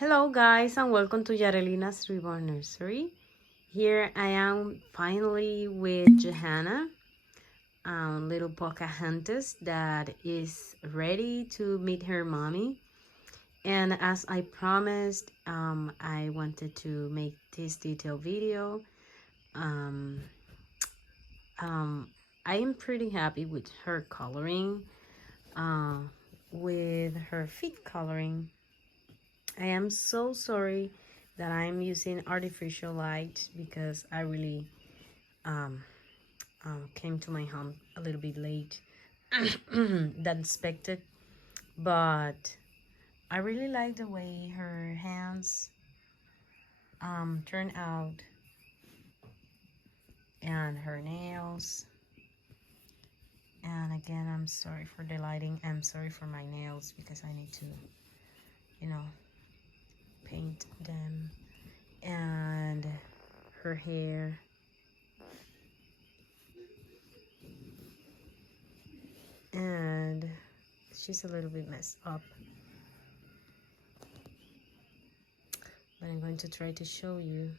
Hello guys and welcome to Yarelina's Reborn Nursery. Here I am finally with Johanna, little Pocahontas that is ready to meet her mommy. And as I promised, I wanted to make this detailed video. Um, I am pretty happy with her coloring, uh, with her feet coloring. I am so sorry that I'm using artificial light because I really um, came to my home a little bit late than expected, but I really like the way her hands turn out and her nails. And again, I'm sorry for the lighting. I'm sorry for my nails because I need to, paint them. And her hair. And she's a little bit messed up, but I'm going to try to show you.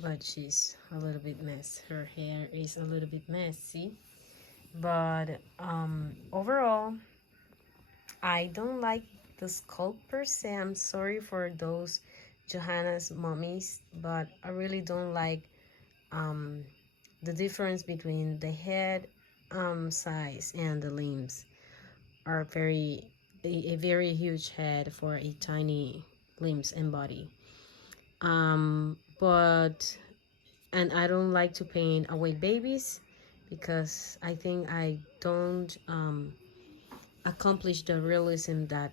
But she's a little bit messy. Her hair is a little bit messy, but overall I don't like the sculpt per se. I'm sorry for those Johanna's mummies, but I really don't like the difference between the head size and the limbs are a very huge head for a tiny limbs and body. But and I don't like to paint away babies because I think I don't accomplish the realism that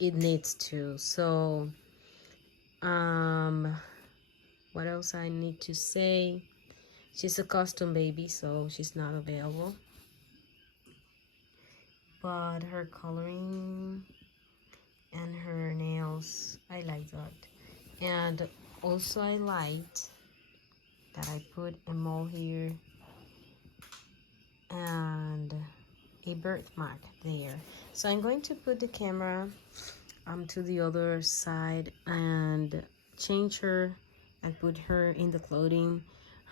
it needs to. So what else I need to say? She's a custom baby, so she's not available, but her coloring and her nails, I like that. And also I liked that I put a mole here and a birthmark there. So I'm going to put the camera to the other side and change her and put her in the clothing.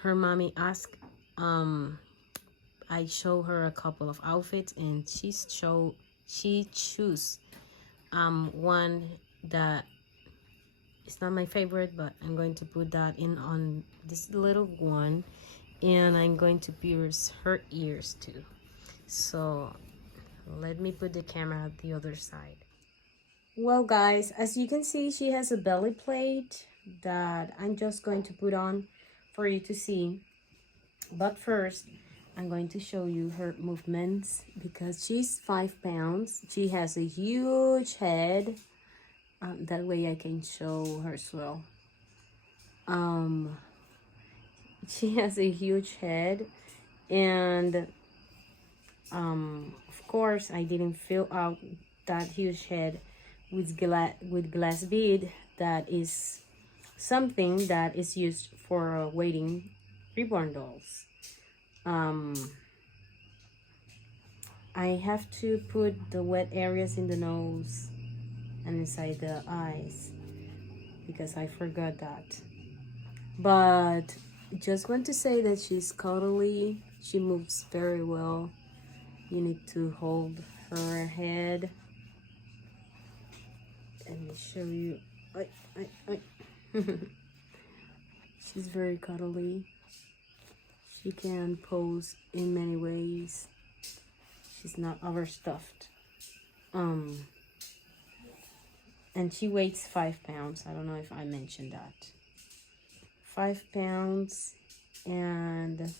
Her mommy asked, I show her a couple of outfits and she choose one that is not my favorite, but I'm going to put that in on this little one, and I'm going to pierce her ears too. So let me put the camera at the other side. Well guys, as you can see, she has a belly plate that I'm just going to put on for you to see. But first, I'm going to show you her movements because she's 5 pounds. She has a huge head. That way I can show her as well. She has a huge head, and of course I didn't fill out that huge head with glass bead. That is something that is used for weighting reborn dolls. I have to put the wet areas in the nose and inside the eyes because I forgot that. But just want to say that she's cuddly. She moves very well. You need to hold her head. Let me show you. She's very cuddly. She can pose in many ways. She's not overstuffed. And she weighs 5 pounds. I don't know if I mentioned that. 5 pounds and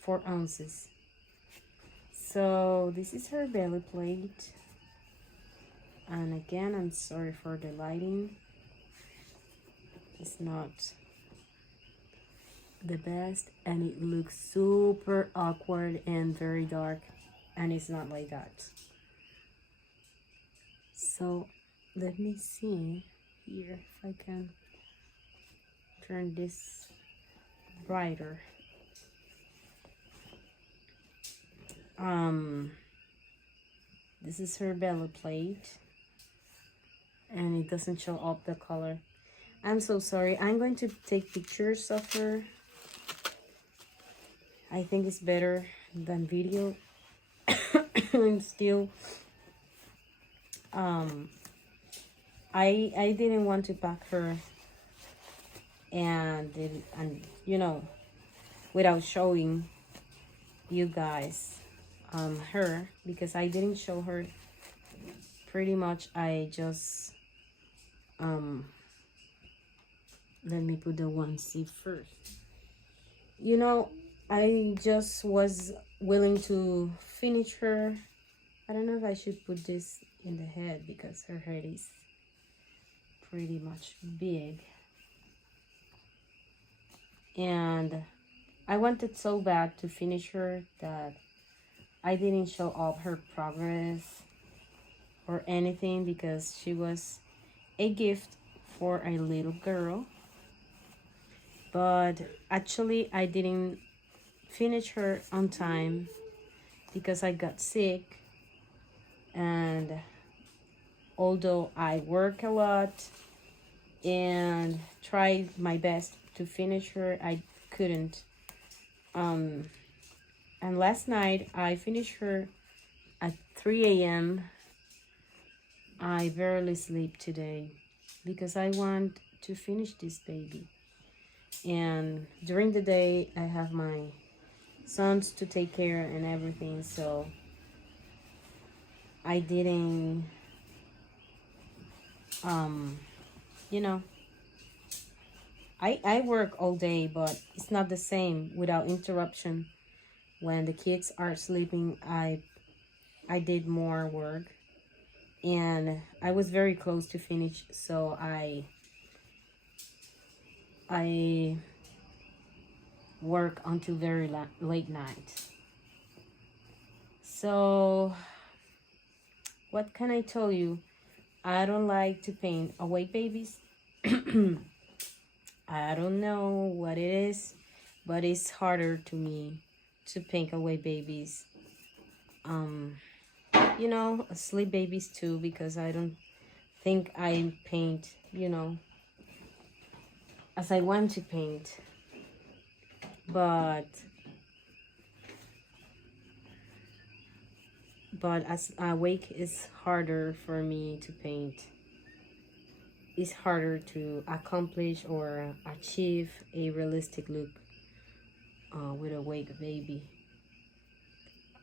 4 ounces. So this is her belly plate. And again, I'm sorry for the lighting. It's not the best, and it looks super awkward and very dark, and it's not like that. So let me see here if I can turn this brighter. This is her belly plate, and it doesn't show up the color. I'm so sorry. I'm going to take pictures of her. I think it's better than video. And still, I didn't want to pack her and you know, without showing you guys her, because I didn't show her. Pretty much I just let me put the 1C first. You know, I just was willing to finish her. I don't know if I should put this in the head because her head is pretty much big. And I wanted so bad to finish her that I didn't show up her progress or anything, because she was a gift for a little girl. But actually I didn't finish her on time because I got sick, and although I work a lot and tried my best to finish her, I couldn't. And last night I finished her at 3 a.m. I barely sleep today because I want to finish this baby. And during the day I have my sons to take care and everything, so I didn't you know, I work all day, but it's not the same without interruption. When the kids are sleeping, I did more work, and I was very close to finish, so I work until very late night. So what can I tell you? I don't like to paint awake babies. I don't know what it is, but it's harder to me to paint away babies. You know, asleep babies too, because I don't think I paint, you know, as I want to paint. But as awake is harder for me to paint. It's harder to accomplish or achieve a realistic look with a awake baby.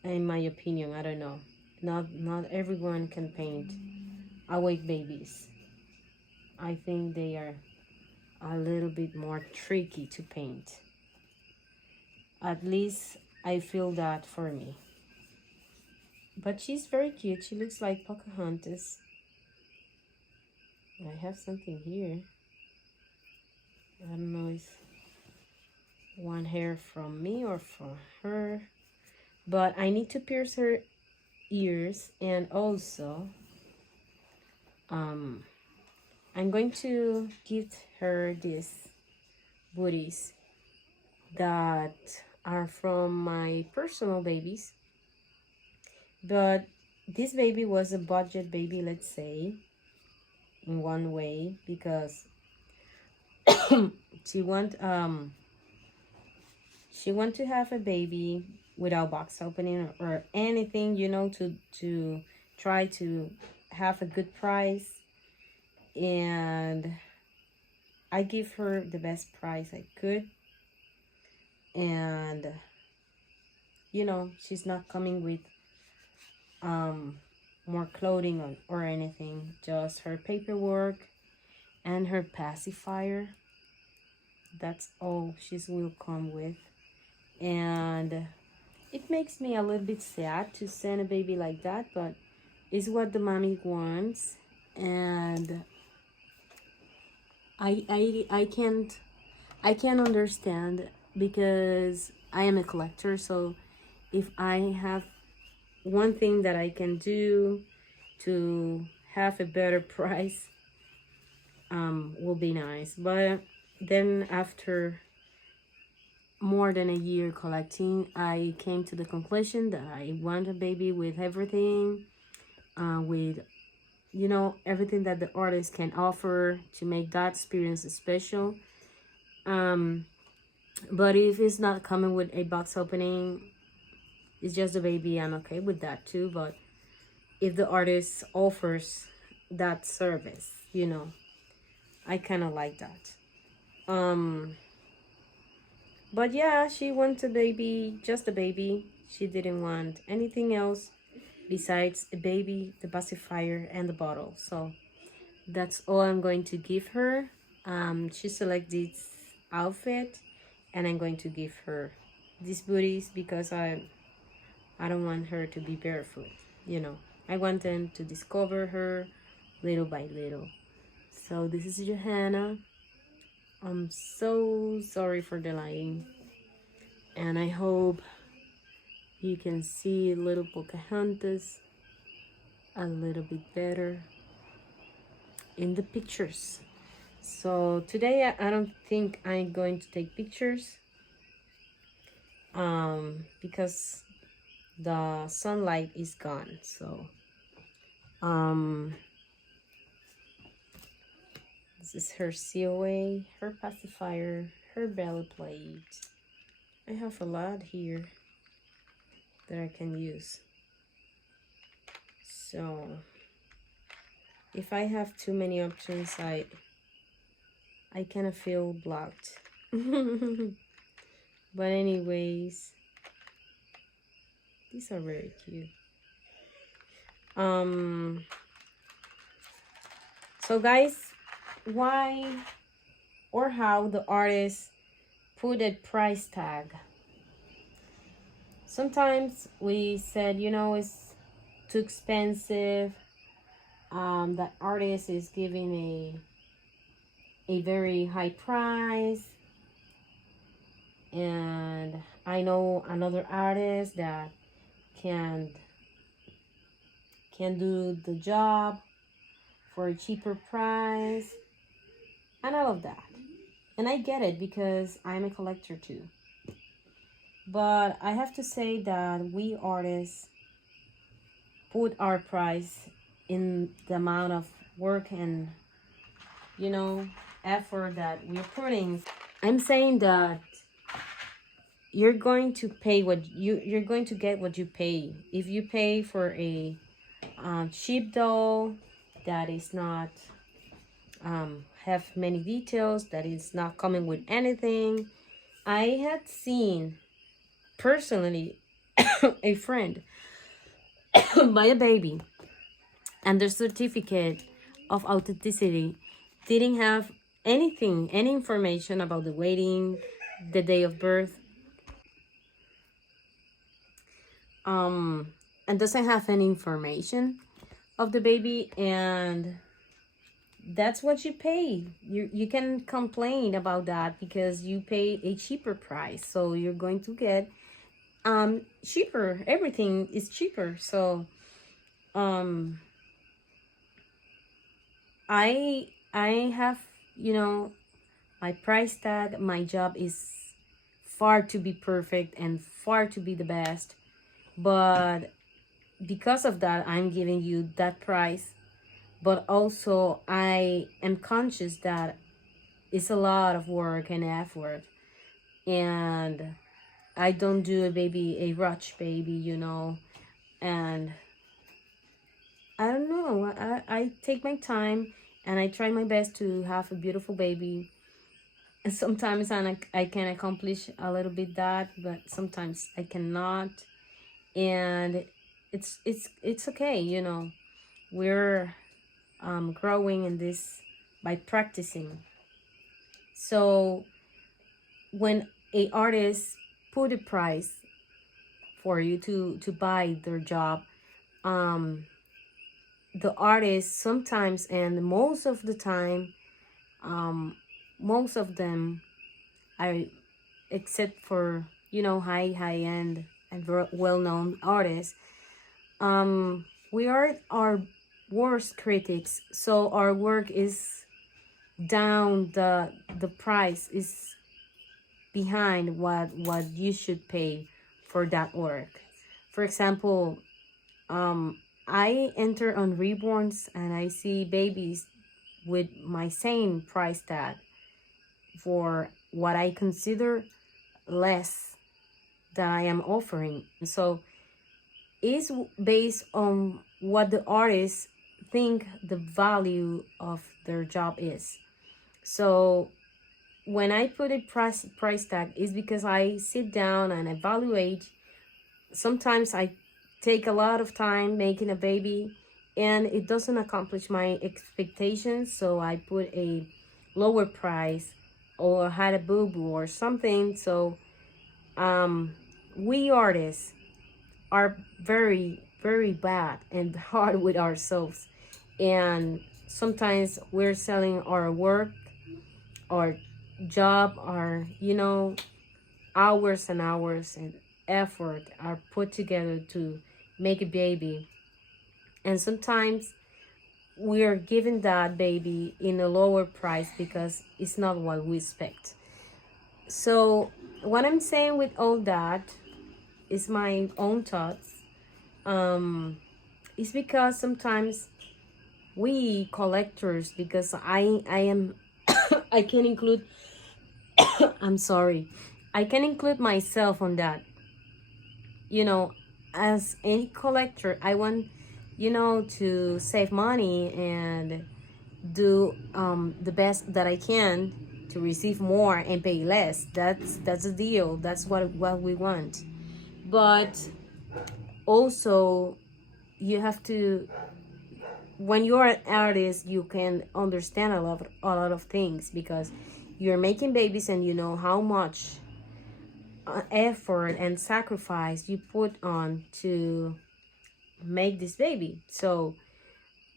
In my opinion, I don't know. Not everyone can paint awake babies. I think they are a little bit more tricky to paint. At least I feel that for me. But she's very cute. She looks like Pocahontas. I have something here. I don't know if one hair from me or from her. But I need to pierce her ears, and also I'm going to gift her these booties that are from my personal babies. But this baby was a budget baby, let's say, in one way, because she want to have a baby without box opening or anything, you know, to try to have a good price. And I give her the best price I could. And you know, she's not coming with more clothing or anything, just her paperwork and her pacifier. That's all she will come with. And it makes me a little bit sad to send a baby like that, but it's what the mommy wants. And I can't understand, because I am a collector. So if I have one thing that I can do to have a better price, will be nice. But then after more than a year collecting, I came to the conclusion that I want a baby with everything, with you know, everything that the artist can offer to make that experience special. um but if it's not coming with a box opening, it's just a baby, I'm okay with that too. But if the artist offers that service, you know, I kind of like that. But yeah, she wants a baby, just a baby. She didn't want anything else besides a baby, the pacifier, and the bottle. So that's all I'm going to give her. She selected this outfit, and I'm going to give her these booties because I don't want her to be barefoot. You know, I want them to discover her little by little. So this is Johanna. I'm so sorry for the lighting, and I hope you can see little Pocahontas a little bit better in the pictures. So today I don't think I'm going to take pictures because the sunlight is gone. So this is her COA, her pacifier, her belly plate. I have a lot here that I can use. So if I have too many options, I kind of feel blocked. But anyways, these are very cute. So guys, why or how the artist put a price tag? Sometimes we said, you know, it's too expensive. That artist is giving a very high price, and I know another artist that can do the job for a cheaper price and all of that. And I get it because I'm a collector too. But I have to say that we artists put our price in the amount of work and, you know, effort that we're putting. I'm saying that you're going to pay what you're going to get what you pay. If you pay for a cheap doll that is not have many details, that is not coming with anything. I had seen personally a friend buy a baby and their certificate of authenticity didn't have anything, any information about the waiting, the day of birth, and doesn't have any information of the baby, and that's what you pay. You can complain about that because you pay a cheaper price, so you're going to get cheaper. Everything is cheaper. So I have, you know, my price tag. My job is far to be perfect and far to be the best, but because of that I'm giving you that price. But also I am conscious that it's a lot of work and effort, and I don't do a rush baby, you know, and I don't know, I take my time and I try my best to have a beautiful baby. And sometimes I can accomplish a little bit that, but sometimes I cannot, and it's okay, you know. We're growing in this by practicing. So when a artist put a price for you to buy their job, the artist sometimes, and most of the time, most of them, I except for, you know, high end and well-known artists, we are our worst critics. So our work is down, the price is behind what you should pay for that work. For example, I enter on reborns and I see babies with my same price tag for what I consider less that I am offering. So it's based on what the artists think the value of their job is. So when I put a price tag, is because I sit down and evaluate. Sometimes I take a lot of time making a baby and it doesn't accomplish my expectations, so I put a lower price or had a boo-boo or something. So we artists are very, very bad and hard with ourselves, and sometimes we're selling our work, our job, our hours and hours and effort are put together to make a baby, and sometimes we are giving that baby in a lower price because it's not what we expect. So what I'm saying with all that is my own thoughts. It's because sometimes we collectors, because I am I can include I'm sorry, I can include myself on that. As any collector, I want to save money and do the best that I can to receive more and pay less. That's the deal. That's what we want. But also, you have to, when you're an artist, you can understand a lot of things, because you're making babies and you know how much effort and sacrifice you put on to make this baby. So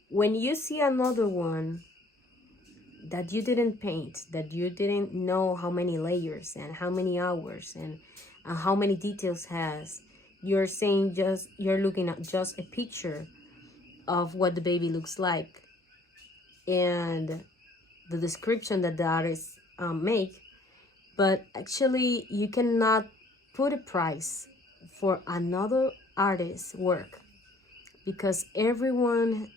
when you see another one that you didn't paint, that you didn't know how many layers and how many hours and how many details has, you're looking at just a picture of what the baby looks like and the description that the artists make, but actually you cannot put a price for another artist's work, because everyone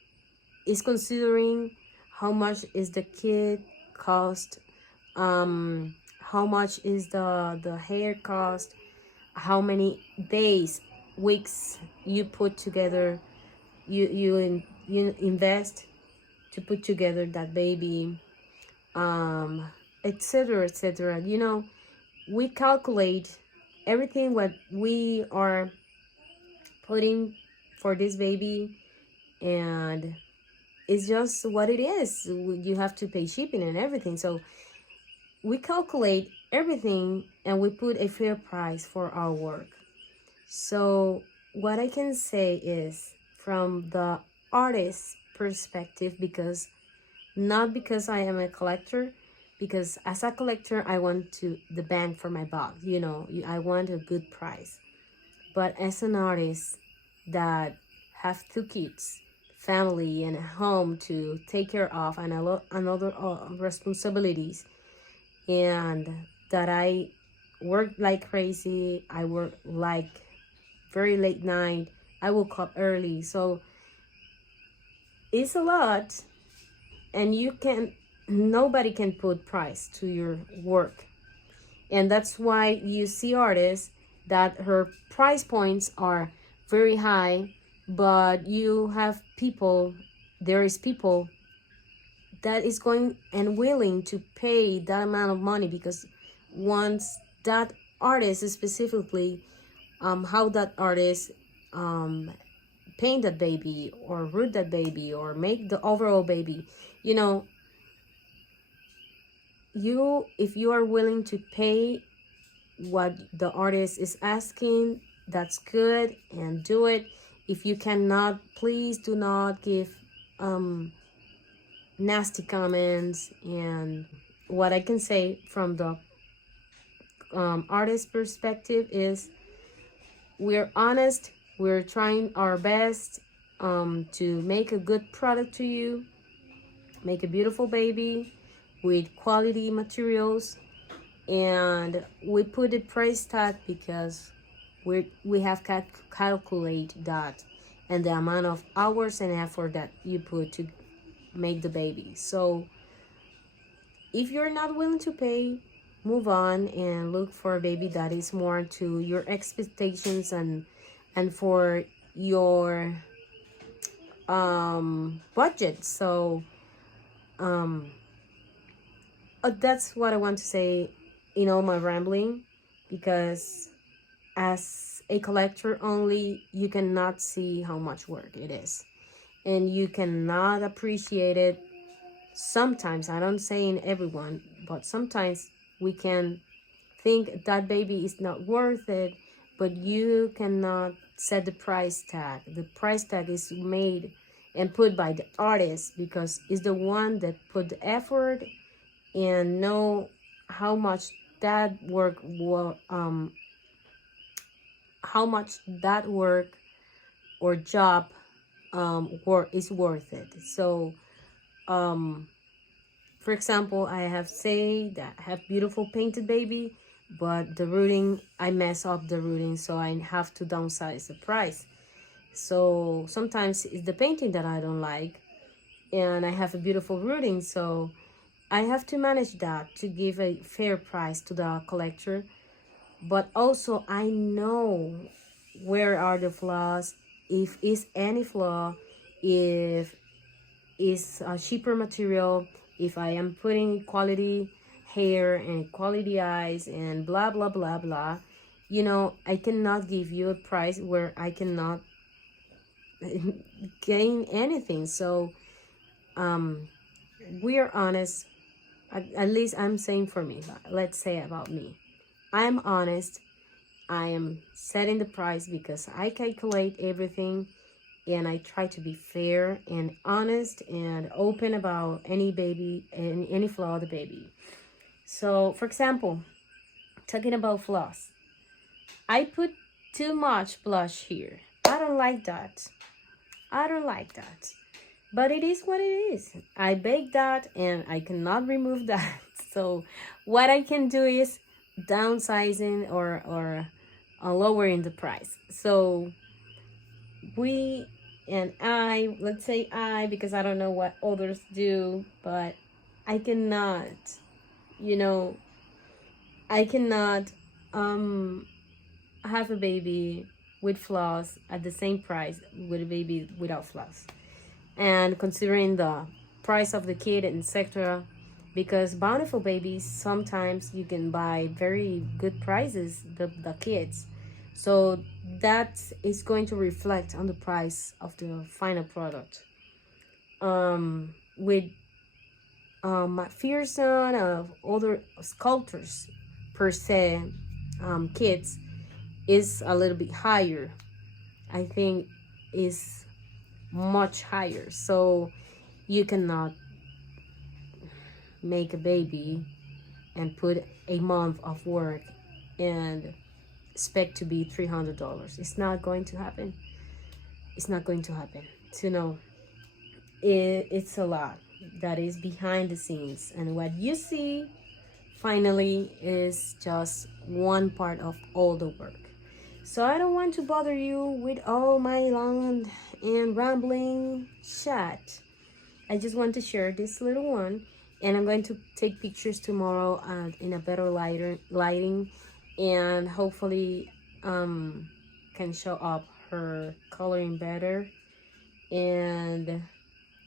is considering how much is the kit cost, how much is the hair cost, how many days, weeks you put together, you invest to put together that baby, etc, etc. We calculate everything what we are putting for this baby, and it's just what it is. You have to pay shipping and everything, so we calculate everything and we put a fair price for our work. So what I can say is, from the artist's perspective, because not because I am a collector, because as a collector I want the bang for my buck, I want a good price. But as an artist that have 2 kids, family and a home to take care of, and another responsibilities, and that I work like crazy, I work like very late night, I woke up early, so it's a lot, and nobody can put price to your work. And that's why you see artists that her price points are very high, but there is people that is going and willing to pay that amount of money, because once that artist specifically, how that artist paint that baby or root that baby or make the overall baby, if you are willing to pay what the artist is asking, that's good, and do it. If you cannot, please do not give nasty comments. And what I can say from the artist perspective is, we're honest, we're trying our best to make a good product to you, make a beautiful baby with quality materials, and we put a price tag because we have calculate that and the amount of hours and effort that you put to make the baby. So if you're not willing to pay, move on and look for a baby that is more to your expectations and for your budget. So that's what I want to say in all my rambling, because as a collector only, you cannot see how much work it is, and you cannot appreciate it. Sometimes, I don't say in everyone, but sometimes we can think that baby is not worth it, but you cannot set the price tag. The price tag is made and put by the artist, because it's the one that put the effort and know how much that work will how much that work or job is worth it. So for example, I have say that I have beautiful painted baby, but the rooting, I mess up the rooting, so I have to downsize the price. So sometimes it's the painting that I don't like, and I have a beautiful rooting, so I have to manage that to give a fair price to the collector. But also I know where are the flaws, if is any flaw, if is a cheaper material, if I am putting quality hair and quality eyes and blah blah blah blah. You know, I cannot give you a price where I cannot gain anything. So we are honest. At least I'm saying for me, but let's say about me, I'm honest. I am setting the price because I calculate everything, and I try to be fair and honest and open about any baby and any flaw of the baby. So for example, talking about flaws, I put too much blush here. I don't like that. I don't like that. But it is what it is. I baked that and I cannot remove that. So what I can do is downsizing or lowering the price. So we and I, let's say I, because I don't know what others do, but I cannot, you know, I cannot have a baby with flaws at the same price with a baby without flaws. And considering the price of the kid, etc., because bountiful babies, sometimes you can buy very good prices, the kids. So that is going to reflect on the price of the final product. With McPherson of other sculptors per se, kids is a little bit higher. I think is much higher. So you cannot make a baby and put a month of work and expect to be $300. It's not going to happen. It's not going to happen. So no, it's a lot that is behind the scenes, and what you see finally is just one part of all the work. So I don't want to bother you with all my long and rambling chat. I just want to share this little one, and I'm going to take pictures tomorrow in a better lighting, and hopefully can show up her coloring better. And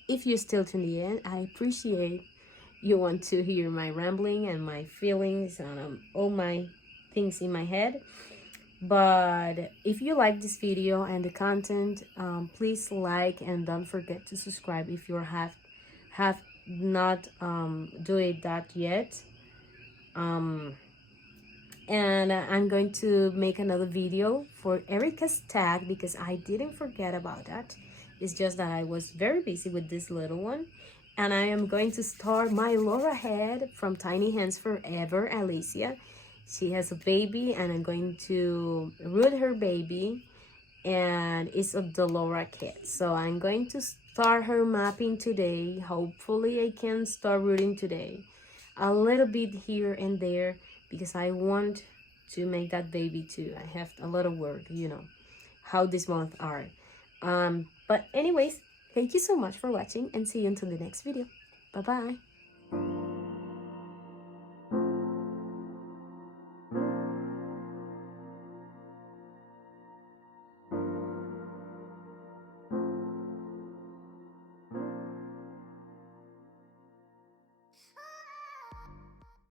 if you're still to the end, I appreciate you want to hear my rambling and my feelings and all my things in my head. But if you like this video and the content, please like, and don't forget to subscribe if you have not doing that yet. And I'm going to make another video for Erica's tag, because I didn't forget about that. It's just that I was very busy with this little one. And I am going to start my Laura head from Tiny Hands Forever, Alicia. She has a baby, and I'm going to root her baby, and it's a Laura kit. So I'm going to start her mapping today. Hopefully I can start rooting today. A little bit here and there, because I want to make that baby too. I have a lot of work, you know, how this month are. But anyways, thank you so much for watching and see you until the next video. Bye bye.